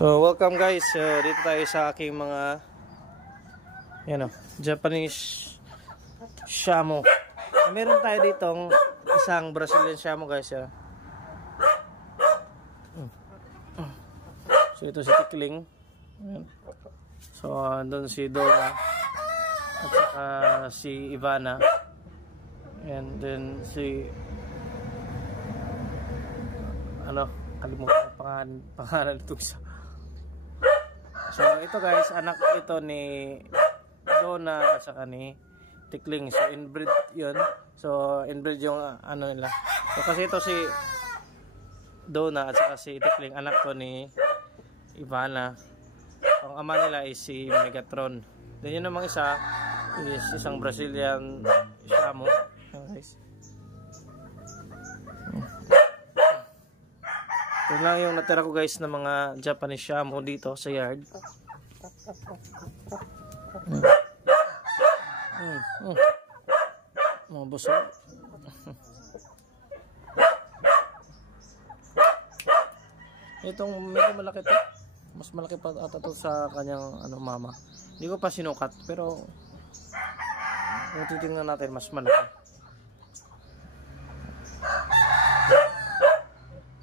So welcome guys, dito tayo sa aking mga Japanese Shamo. Meron tayo ditong isang Brazilian Shamo guys. So ito si Tikling. So andun si Dora at saka si Ivana, and then si kalimutan pangalan ito isa. So ito guys, anak ito ni Donna at saka ni Tikling. So inbreed yun. So inbreed yung nila. So kasi ito si Donna at saka si Tikling, anak to ni Ivana. Ang ama nila is si Megatron. Then yun namang isa is isang Brazilian Shamo. Guys, ito lang yung natira ko guys ng mga Japanese Shamo dito sa yard. Mga busog. Itong medyo malaki to. Mas malaki pa ata to sa kanyang mama. Hindi ko pa sinukat, pero kung titingnan natin mas malaki.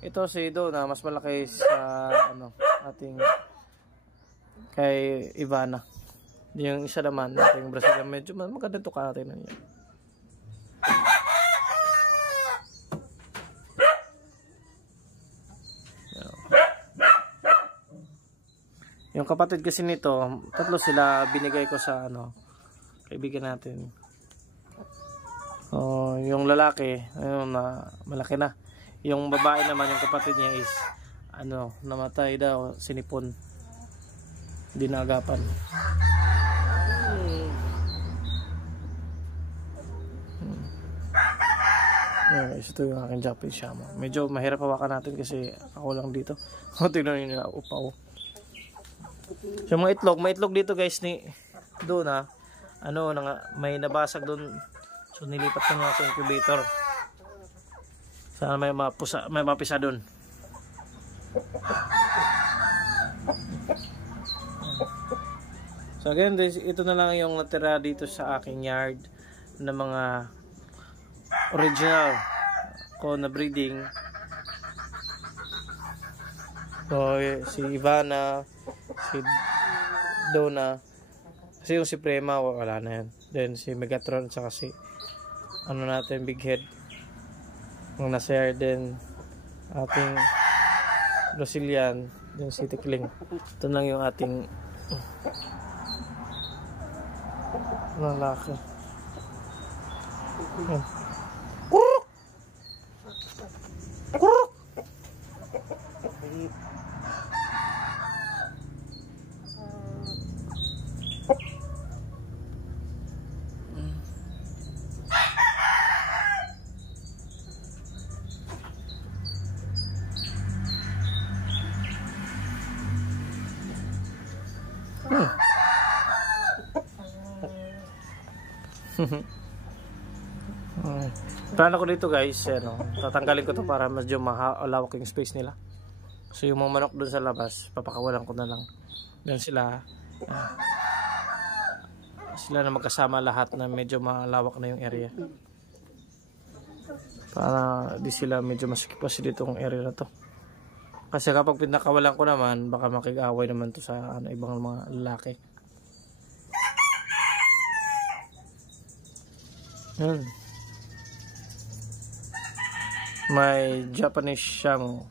Ito si Donna, mas malaki sa ating kay Ivana. Yung isa naman ating Brazilian, medyo maganda to natin yan. Yung kapatid kasi nito, tatlo sila binigay ko sa kaibigan natin. Yung lalaki, ayun na malaki na. Yung babae naman, yung kapatid niya is namatay daw, sinipon, dinagapan. Ito yung aking Japanese Shamo. Medyo mahirap hawakan natin kasi ako lang dito. Tignan nyo nila, upaw. So mga itlog dito guys ni Donna, may nabasag doon. So nilipat ko nga sa incubator. Sana may mapisa doon. So again, ito na lang yung natira dito sa aking yard na mga original ko na breeding. So si Ivana, si Donna, kasi yung si Prema wala na yan. Then si Megatron, saka si natin Big Head ang nasa yard. Din ating Brazilian, yung si Tikling. Ito lang yung ating lalaki. Kuruk! Kuruk! Plano ko dito guys, tatanggalin ko to para medyo malawak yung space nila. So yung mga manok dun sa labas, papakawalan ko na lang. Then sila na magkasama lahat na medyo malawak na yung area. Para di sila medyo masikipos dito yung area na to. Kasi kapag pinakawalan ko naman, baka makig-away naman to sa ibang mga lalaki. May Japanese Shamo.